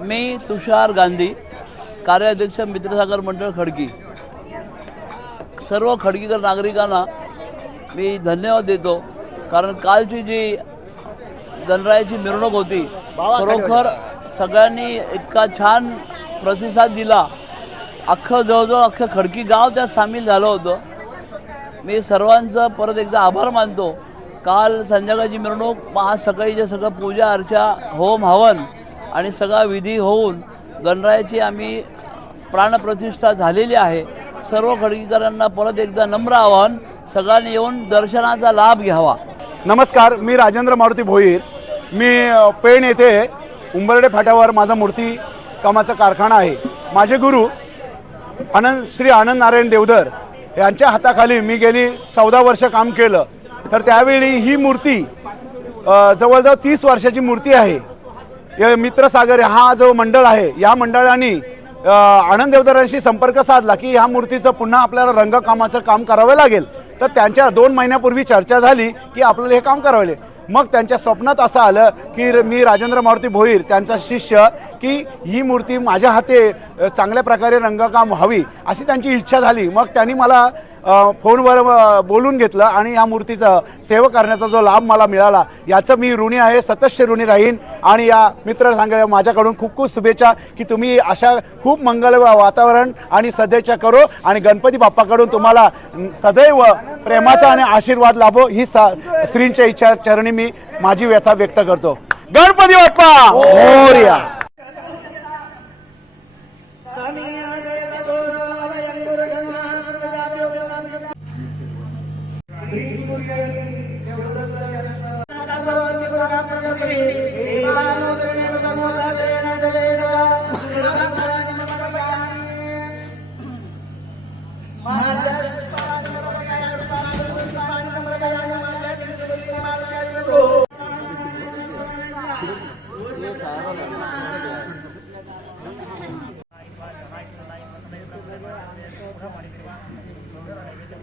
मी तुषार गांधी कार्याध्यक्ष मित्रसागर मंडळ खडकी. सर्व खडकीकर नागरिकांना मी धन्यवाद देतो. कारण कालची जी गणरायाची मिरवणूक होती खरोखर सगळ्यांनी इतका छान प्रतिसाद दिला. अख्खं जवळजवळ अख्खं खडकी गाव त्यात सामील झालं होतं. मी सर्वांचं परत एकदा आभार मानतो. काल संध्याकाळची मिरवणूक आज सकाळी जे सगळं पूजा अर्चा होम हवन आणि सगळा विधी होऊन गणरायाची आम्ही प्राणप्रतिष्ठा झालेली आहे. सर्व खडकीकरांना परत एकदा नम्र आवाहन सगळ्यांनी येऊन दर्शनाचा लाभ घ्यावा. नमस्कार मी राजेंद्र मारुती भोईर. मी पेण येथे उंबरडे फाट्यावर माझा मूर्ती कामाचा कारखाना आहे. माझे गुरु आनंद श्री आनंद नारायण देवधर यांच्या हाताखाली मी गेली चौदा वर्ष काम केलं. तर त्यावेळी ही मूर्ती जवळजवळ तीस वर्षाची मूर्ती आहे. मित्रसागर हा जो मंडळ आहे या मंडळाने आनंद देवधरांशी संपर्क साधला की ह्या मूर्तीचं पुन्हा आपल्याला रंगकामाचं काम करावं लागेल. तर त्यांच्या दोन महिन्यापूर्वी चर्चा झाली की आपल्याला हे काम करावं लागेल. मग त्यांच्या स्वप्नात असं आलं की र- मी राजेंद्र मारुती भोईर त्यांचा शिष्य की ही मूर्ती माझ्या हाते चांगल्या प्रकारे रंगकाम व्हावी अशी त्यांची इच्छा झाली. मग त्यांनी मला फोनवर बोलून घेतलं आणि या मूर्तीचं सेवा करण्याचा जो लाभ मला मिळाला याचं मी ऋणी आहे सततशे ऋणी राहीन आणि या मित्र सांगा माझ्याकडून खूप खूप शुभेच्छा की तुम्ही अशा खूप मंगल वातावरण आणि सदैच्या करो आणि गणपती बाप्पाकडून तुम्हाला सदैव प्रेमाचा आणि आशीर्वाद लाभो ही सा श्रींच्या इच्छा चरणी मी माझी व्यथा व्यक्त करतो. गणपती बाप्पा! मोरया!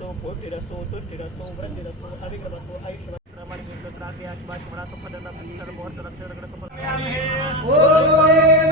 शांतिरस्तु पुष्टिरस्तु तुष्टिरस्तु वृद्धिरस्तु अविक्रमस्तु आयुष्य प्रमाण चिंतत्रात्या शिवा शिवणा संपदता संतर मुहूर्त रक्षण संपद सप्तकृतमात्रकाय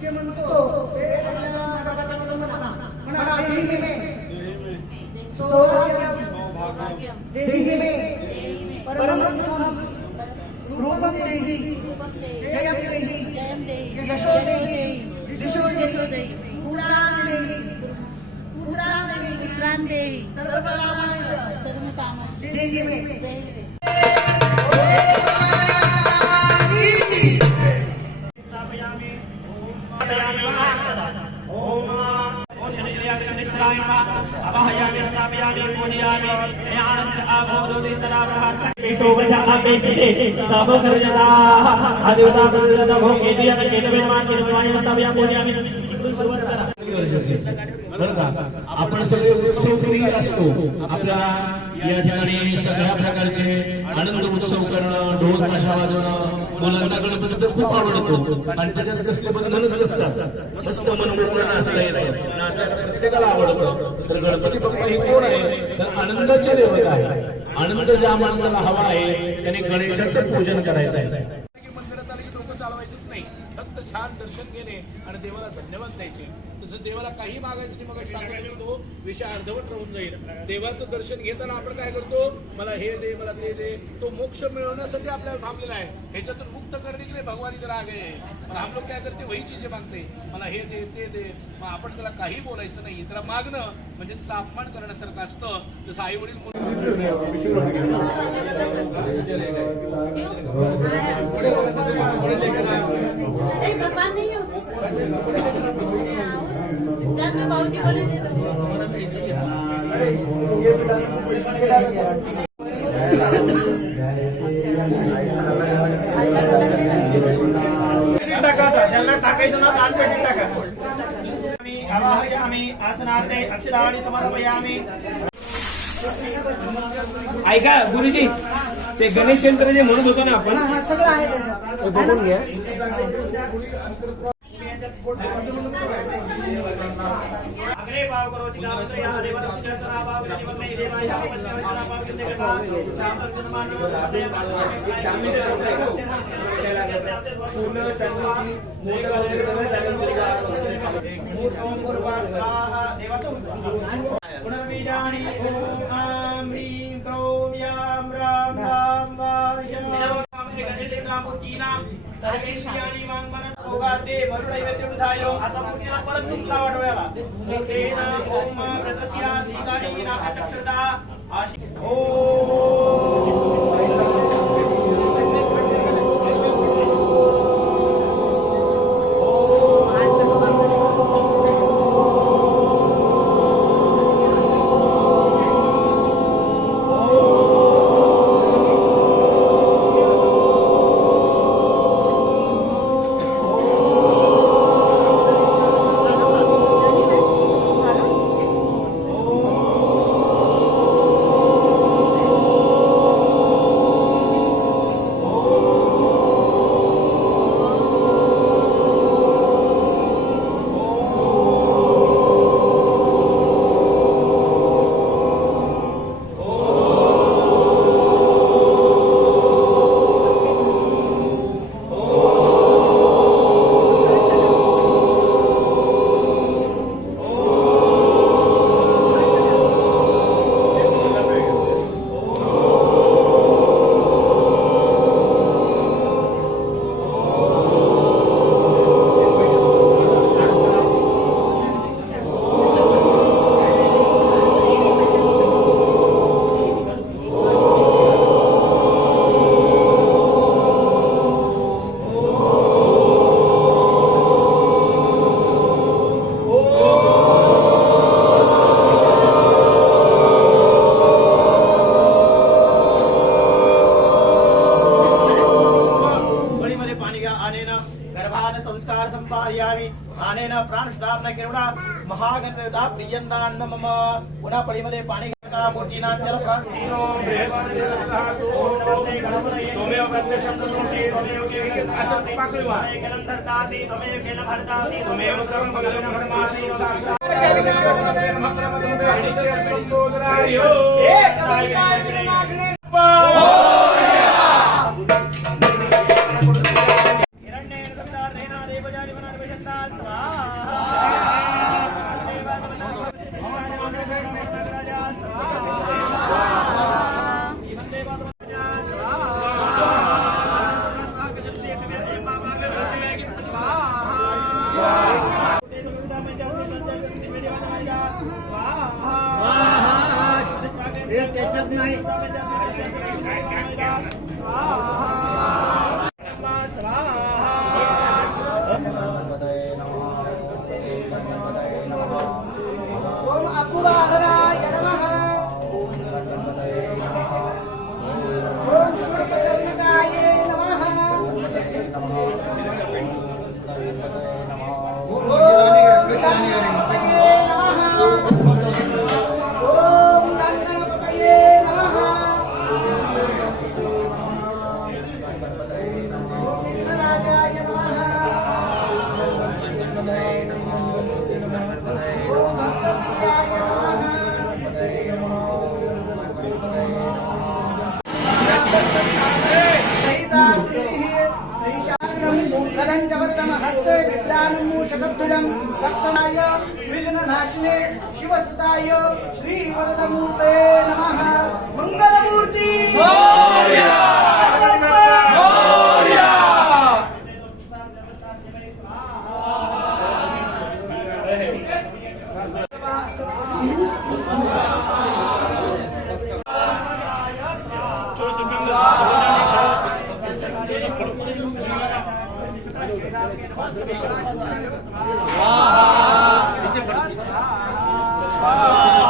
भावना करा मी जे म्हणतो ते आपल्याला नाटकाकडून म्हणा. म्हणा, देही मे. सौभाग्यम. देही मे. परमं सुखं. रूपं देही. जयं देही. यशो देही. दिशो देही. पुराण देही. आपण सगळे उत्सवप्रिय असतो. आपल्याला या ठिकाणी सगळ्या प्रकारचे आनंद उत्सव करणं ढोल ताशा वाजवणं मुलांना गणपती तर खूप आवडतो. आणि त्याच्यात कसले बंधनच नसतात मस्त मनमोकळं नाचता येतं. नाचायला प्रत्येकाला आवडतं. तर गणपती बाप्पा हे कोण आहे? तर आनंदाचे देवत आहे आनंद ज्या माणसाला हवा आहे त्याने गणेशाचं पूजन करायचं आहे. मंदिरात आले की डोकं चालवायचंच नाही. फक्त छान दर्शन घेणे आणि देवाला धन्यवाद द्यायचे. तसं देवाला काही मागायचं नाही मग सांगायला तो विषय अर्धवट राहून जाईल. देवाचं दर्शन घेताना आपण काय करतो मला हे दे मला ते दे. तो मोक्ष मिळवण्यासाठी आपल्याला थांबलेला आहे. ह्याच्यातून मुक्त करने के लिए भगवान इधर आ गए और हम लोग क्या करते वही चीजें मागते मला हे दे ते दे। मग आपण त्याला काही बोलायचं नाही. त्याला मागणं म्हणजे त्याचा अपमान करण्यासारखं असतं जसं आई वडील ऐका गुरुजी ते गणेश यंत्र जे म्हणत होतो ना आपण हा हा सगळं आहे त्याच्यात. ते बघून घ्या. निवन्ने देवाय सरा पाव किते कटा चातर जनमानो फुलं चांदीची मोदक वगैरे सगळं चालेल तरी पुनर्बीजानि ॐ आं ह्रीं क्रों यां रां रां वाशं सर्वेन्द्रियाणि वाङ्मनं భోగార్థే వరుణైవ త్రిబుధాయో అతముఖ్య పరదుఃఖ వడవేల ముఖేన મહાગંધા પ્રિયંદાન મમ. પુનઃ પરિમલે પાણી ઘટા મોટીના જલ પ્રાપ્તિનો તોમેવ પ્રત્યક્ષમ તોષી તોમેવ કેવલ અસત્પાકલવા કેલંધરતાસી તોમેવ કેલભરતાસી તોમેવ સર્વમ ભગવમ પરમાસી સાક્ષાત हस्ते विद्यानमूषकध्वजं रक्तनाय विघ्ननाशिने शिवसुताय श्रीवरदमूर्ते नमः मंगलमूर्ती 와.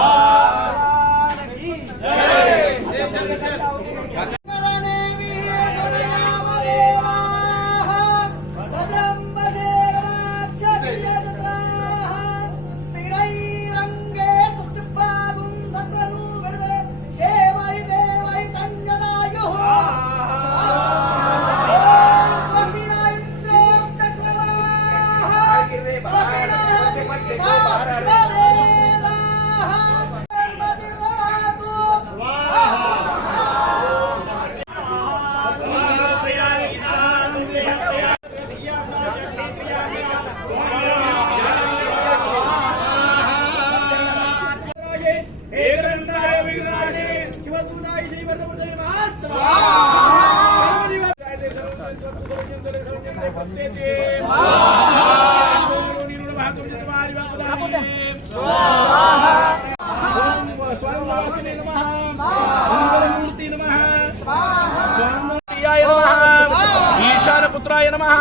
नमः ईशानपुत्राय नमः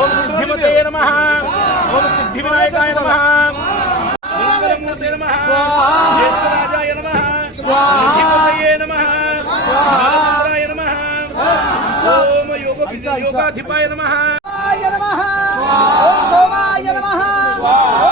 ओम सिद्धिमते नमः ओम सिद्धिविनायकाय नमः मंगलमूर्ते नमः ज्येष्ठराजाय नमः सिद्धिपतये नमः महामंत्राय नमः ओम योग योगाधिपाय नमः सोमाय नमः